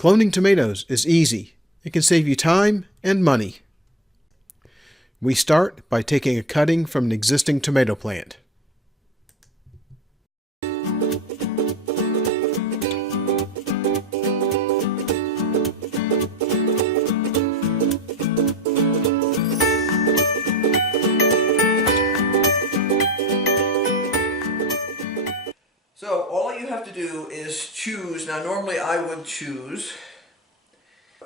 Cloning tomatoes is easy. It can save you time and money. We start by taking a cutting from an existing tomato plant. So all you have to do is choose. Now normally I would choose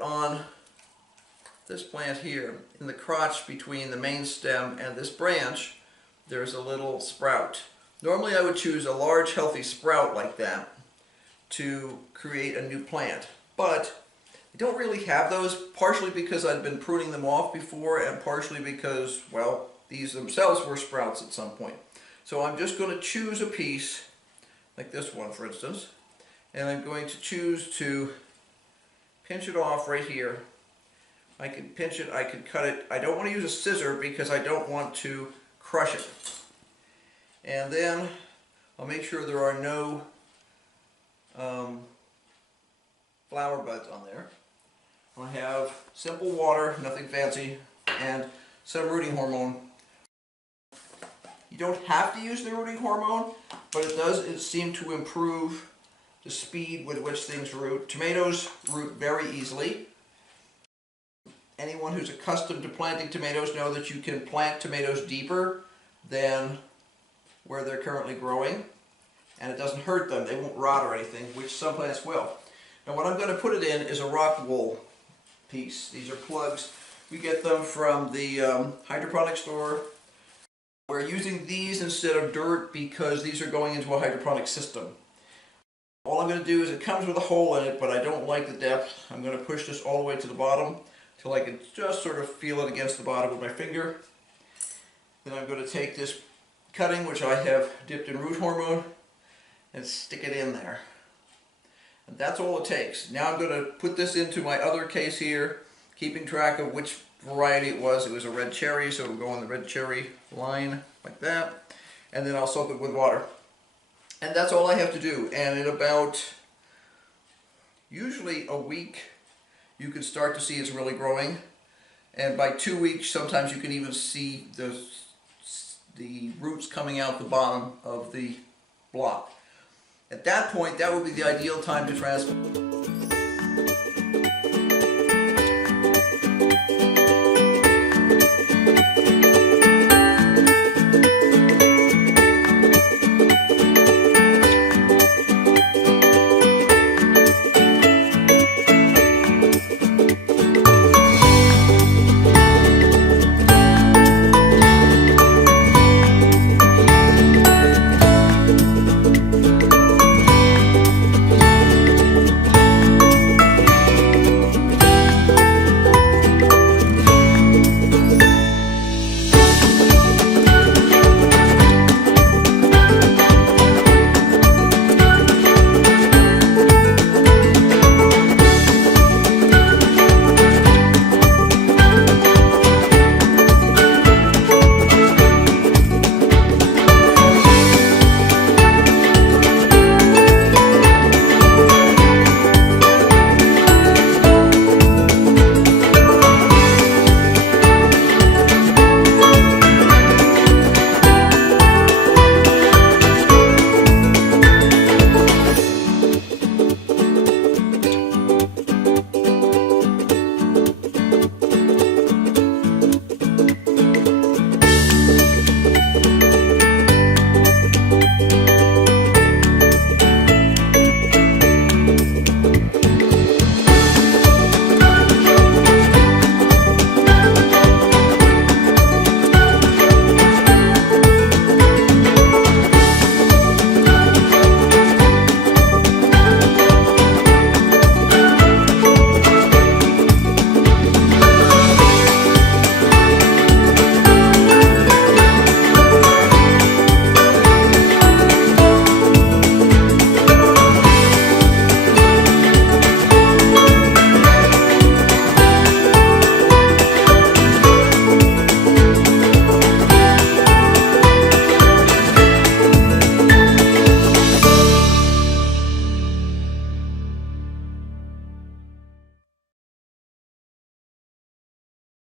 on this plant here, in the crotch between the main stem and this branch, there's a little sprout. Normally I would choose a large healthy sprout like that to create a new plant, but I don't really have those, partially because I've been pruning them off before and partially because, well, these themselves were sprouts at some point. So I'm just going to choose a piece like this one, for instance, and I'm going to choose to pinch it off right here. I could pinch it, I could cut it. I don't want to use a scissor because I don't want to crush it. And then I'll make sure there are no flower buds on there. I have simple water, nothing fancy, and some rooting hormone. You don't have to use the rooting hormone, but it seem to improve the speed with which things root. Tomatoes root very easily. Anyone who's accustomed to planting tomatoes know that you can plant tomatoes deeper than where they're currently growing, and it doesn't hurt them. They won't rot or anything, which some plants will. Now what I'm going to put it in is a rock wool piece. These are plugs. We get them from the hydroponic store. We're using these instead of dirt because these are going into a hydroponic system. All I'm going to do is, it comes with a hole in it, but I don't like the depth. I'm going to push this all the way to the bottom till I can just sort of feel it against the bottom with my finger. Then I'm going to take this cutting, which I have dipped in root hormone, and stick it in there. And that's all it takes. Now I'm going to put this into my other case here, keeping track of which variety it was. It was a red cherry, so it'll go on the red cherry line like that. And then I'll soak it with water. And that's all I have to do. And in about usually a week, you can start to see it's really growing. And by 2 weeks, sometimes you can even see the roots coming out the bottom of the block. At that point, that would be the ideal time to transplant.